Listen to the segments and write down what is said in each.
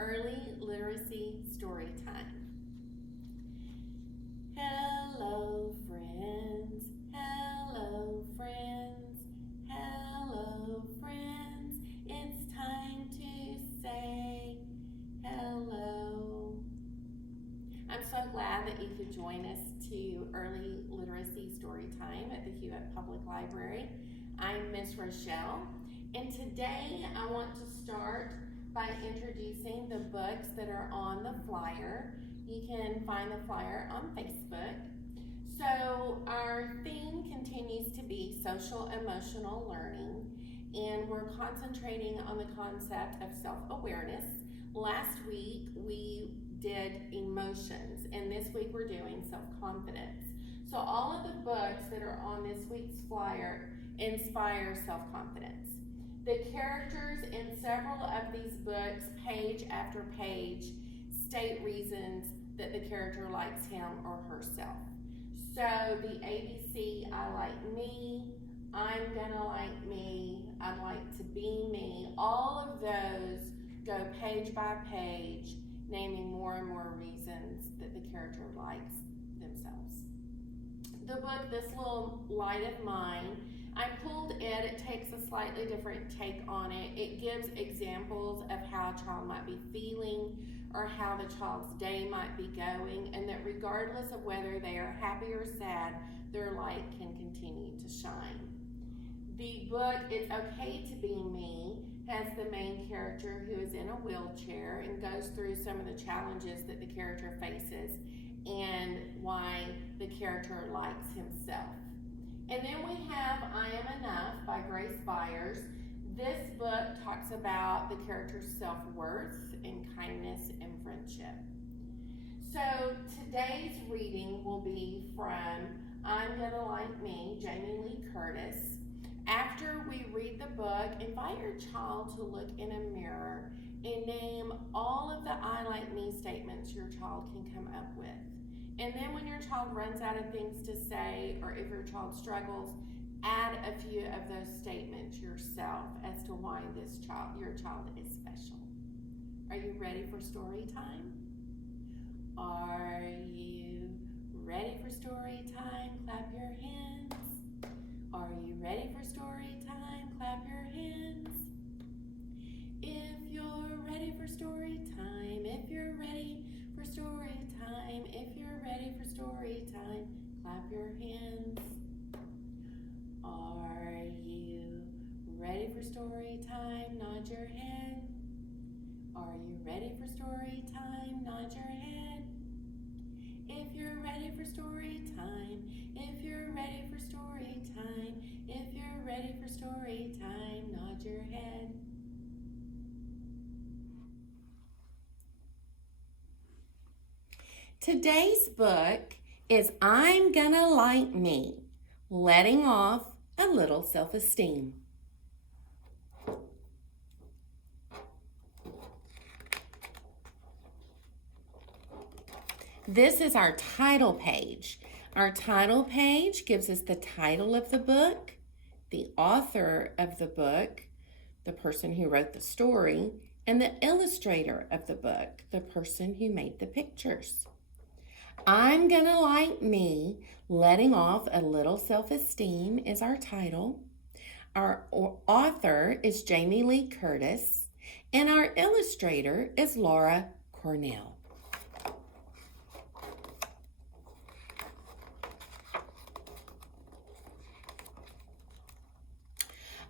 Early Literacy Story Time. Hello, friends. Hello, friends. Hello, friends. It's time to say hello. I'm so glad that you could join us to Early Literacy Story Time at the Hewitt Public Library. I'm Miss Rochelle, and today I want to start by introducing the books that are on the flyer. You can find the flyer on Facebook. So our theme continues to be social emotional learning, and we're concentrating on the concept of self-awareness. Last week we did emotions, and this week we're doing self-confidence. So all of the books that are on this week's flyer inspire self-confidence. The characters in several of these books, page after page, state reasons that the character likes him or herself. So the ABC, I like me, I'm gonna like me, I'd like to be me, all of those go page by page, naming more and more reasons that the character likes themselves. The book, This Little Light of Mine, I pulled it takes a slightly different take on it. It gives examples of how a child might be feeling or how the child's day might be going, and that regardless of whether they are happy or sad, their light can continue to shine. The book, It's Okay to Be Me, has the main character who is in a wheelchair and goes through some of the challenges that the character faces and why the character likes himself. And then we have I Am Enough by Grace Byers. This book talks about the character's self-worth and kindness and friendship. So today's reading will be from I'm Gonna Like Me, Jamie Lee Curtis. After we read the book, invite your child to look in a mirror and name all of the I like me statements your child can come up with. And then when your child runs out of things to say, or if your child struggles, add a few of those statements yourself as to why your child is special. Are you ready for story time? Are you ready for story time? Clap your hands. Are you ready for story time? Clap your hands. If you're ready for story time, if you're ready for story time, if you're ready for story time, clap your hands. Are you ready for story time? Nod your head. Are you ready for story time? Nod your head. If you're ready for story time, if you're ready for story time, if you're ready for story time, nod your head. Today's book is I'm Gonna Like Me, Letting Off a Little Self-Esteem. This is our title page. Our title page gives us the title of the book, the author of the book, the person who wrote the story, and the illustrator of the book, the person who made the pictures. I'm Gonna Like Me, Letting Off a Little Self-Esteem is our title. Our author is Jamie Lee Curtis, and our illustrator is Laura Cornell.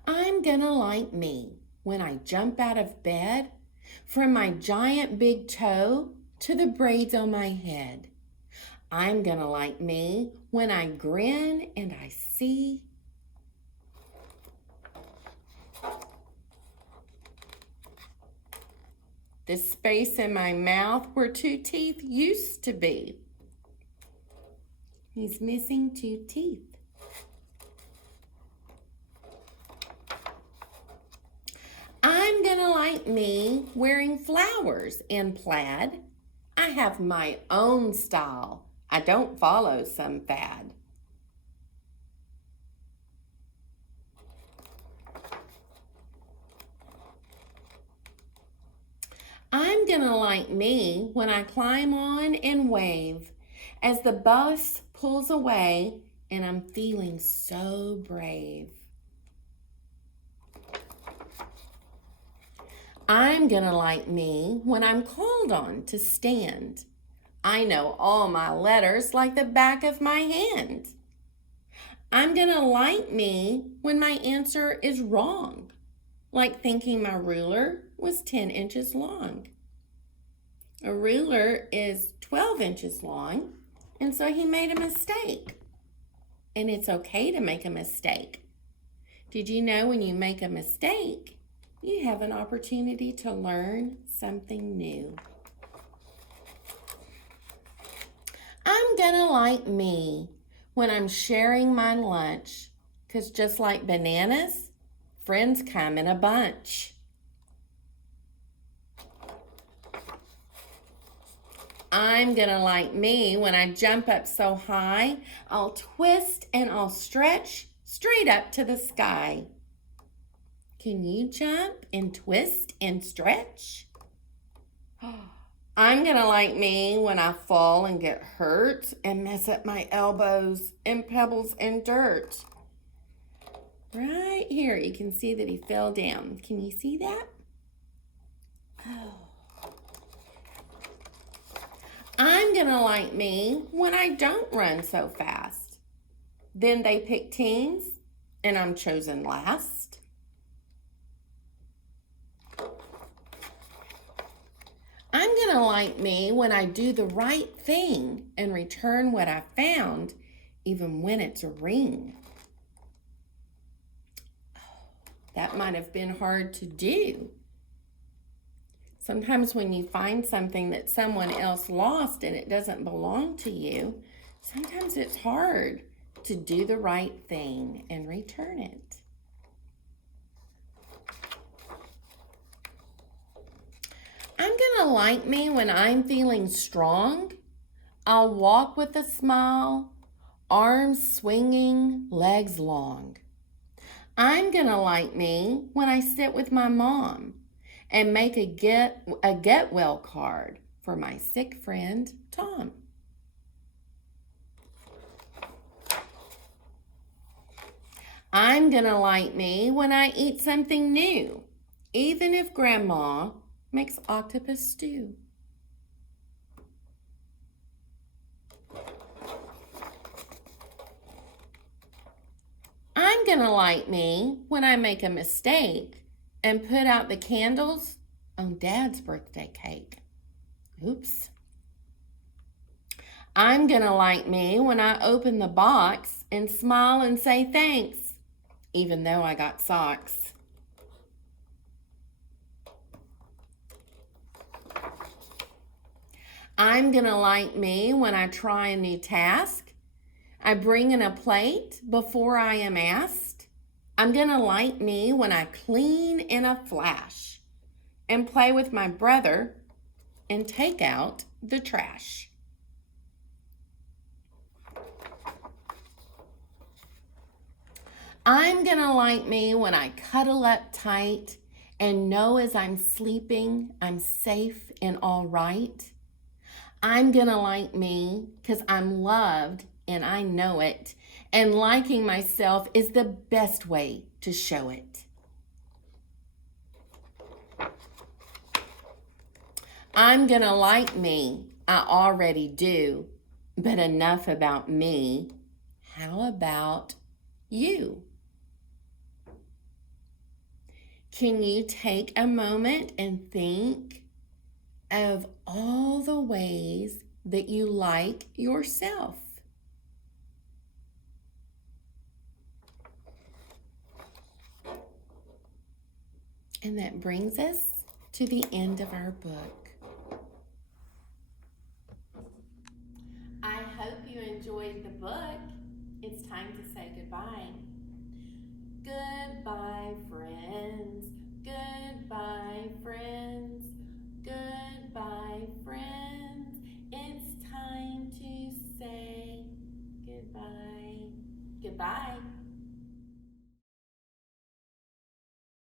I'm gonna like me when I jump out of bed, from my giant big toe to the braids on my head. I'm gonna like me when I grin and I see the space in my mouth where 2 teeth used to be. He's missing 2 teeth. I'm gonna like me wearing flowers and plaid. I have my own style. I don't follow some fad. I'm gonna like me when I climb on and wave as the bus pulls away and I'm feeling so brave. I'm gonna like me when I'm called on to stand. I know all my letters like the back of my hand. I'm gonna like me when my answer is wrong, like thinking my ruler was 10 inches long. A ruler is 12 inches long, and so he made a mistake. And it's okay to make a mistake. Did you know when you make a mistake, you have an opportunity to learn something new? I'm gonna like me when I'm sharing my lunch, because just like bananas, friends come in a bunch. I'm gonna like me when I jump up so high, I'll twist and I'll stretch straight up to the sky. Can you jump and twist and stretch? I'm gonna like me when I fall and get hurt and mess up my elbows in pebbles and dirt. Right here, you can see that he fell down. Can you see that? Oh. I'm gonna like me when I don't run so fast. Then they pick teams and I'm chosen last. I'm gonna like me when I do the right thing and return what I found, even when it's a ring. That might have been hard to do. Sometimes when you find something that someone else lost and it doesn't belong to you, sometimes it's hard to do the right thing and return it. I'm gonna like me when I'm feeling strong. I'll walk with a smile, arms swinging, legs long. I'm gonna like me when I sit with my mom and make a get well card for my sick friend, Tom. I'm gonna like me when I eat something new, even if Grandma makes octopus stew. I'm gonna like me when I make a mistake and put out the candles on Dad's birthday cake. Oops. I'm gonna like me when I open the box and smile and say thanks, even though I got socks. I'm gonna like me when I try a new task. I bring in a plate before I am asked. I'm gonna like me when I clean in a flash and play with my brother and take out the trash. I'm gonna like me when I cuddle up tight and know as I'm sleeping I'm safe and all right. I'm gonna like me because I'm loved and I know it, and liking myself is the best way to show it. I'm gonna like me, I already do, but enough about me. How about you? Can you take a moment and think of all the ways that you like yourself? And that brings us to the end of our book.